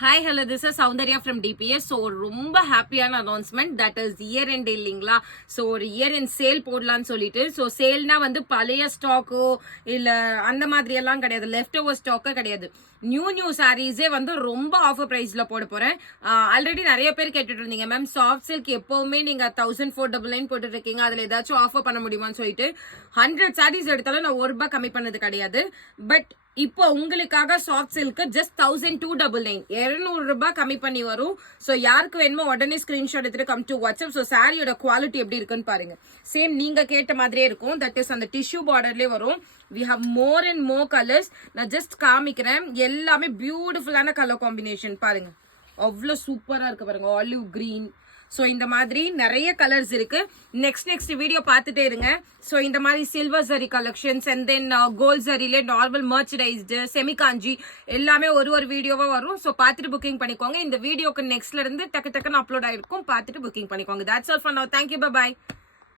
Hi, hello, this is Soundarya from DPS. So, ரொம்ப ஹாப்பியான announcement that is year end இல்லைங்களா. So ஒரு year end sale போடலான்னு சொல்லிட்டு. ஸோ சேல்னா வந்து பழைய ஸ்டாக்கோ இல்லை அந்த மாதிரி எல்லாம் கிடையாது, லெஃப்ட் ஓவர் ஸ்டாக்கோ கிடையாது. நியூ சாரீஸே வந்து ரொம்ப ஆஃபர் ப்ரைஸ்ல போட போறேன். ஆல்ரெடி நிறைய பேர் கேட்டுட்டு இருந்தீங்க, மேம் சாஃப்ட் சில்க் எப்பவுமே நீங்க 1499 போட்டு இருக்கீங்க, அதுல ஏதாச்சும் ஆஃபர் பண்ண முடியுமான்னு சொல்லிட்டு. 100 சாரீஸ் எடுத்தாலும் நான் ₹1 கம்மி பண்ணது கிடையாது. பட் இப்போ உங்களுக்காக சாஃப்ட் சில்க் ஜஸ்ட் 1299 ₹200 கம்மி பண்ணி வரும். ஸோ யாருக்கு வேணுமோ உடனே ஸ்கிரீன்ஷாட் எடுத்துட்டு கம் டு வாட்ஸ்அப். ஸோ சாரியோட குவாலிட்டி எப்படி இருக்குன்னு பாருங்க. சேம் நீங்க கேட்ட மாதிரியே இருக்கும். தட் இஸ் அந்த டிஷ்யூ பார்டர்லேயே வரும். We have more and more colours. நான் ஜஸ்ட் காமிக்கிறேன். எல்லாமே பியூட்டிஃபுல்லான கலர் காம்பினேஷன் பாருங்க, அவ்வளோ சூப்பரா இருக்கு பாருங்க. Olive green. ஸோ இந்த மாதிரி நிறைய கலர்ஸ் இருக்கு. நெக்ஸ்ட் வீடியோ பார்த்துட்டே இருங்க. ஸோ இந்த மாதிரி silver zari collections and then gold ஜரியிலே நார்மல் மர்ச்சடைஸ்டு செமி காஞ்சி எல்லாமே ஒரு வீடியோவா வரும். ஸோ பார்த்துட்டு புக்கிங் பண்ணிக்கோங்க. இந்த வீடியோக்கு நெக்ஸ்ட்ல இருந்து டக்குன்னு அப்லோட் ஆயிருக்கும். பார்த்துட்டு புக்கிங் பண்ணிக்கோங்க. That's all for now. Thank you, by.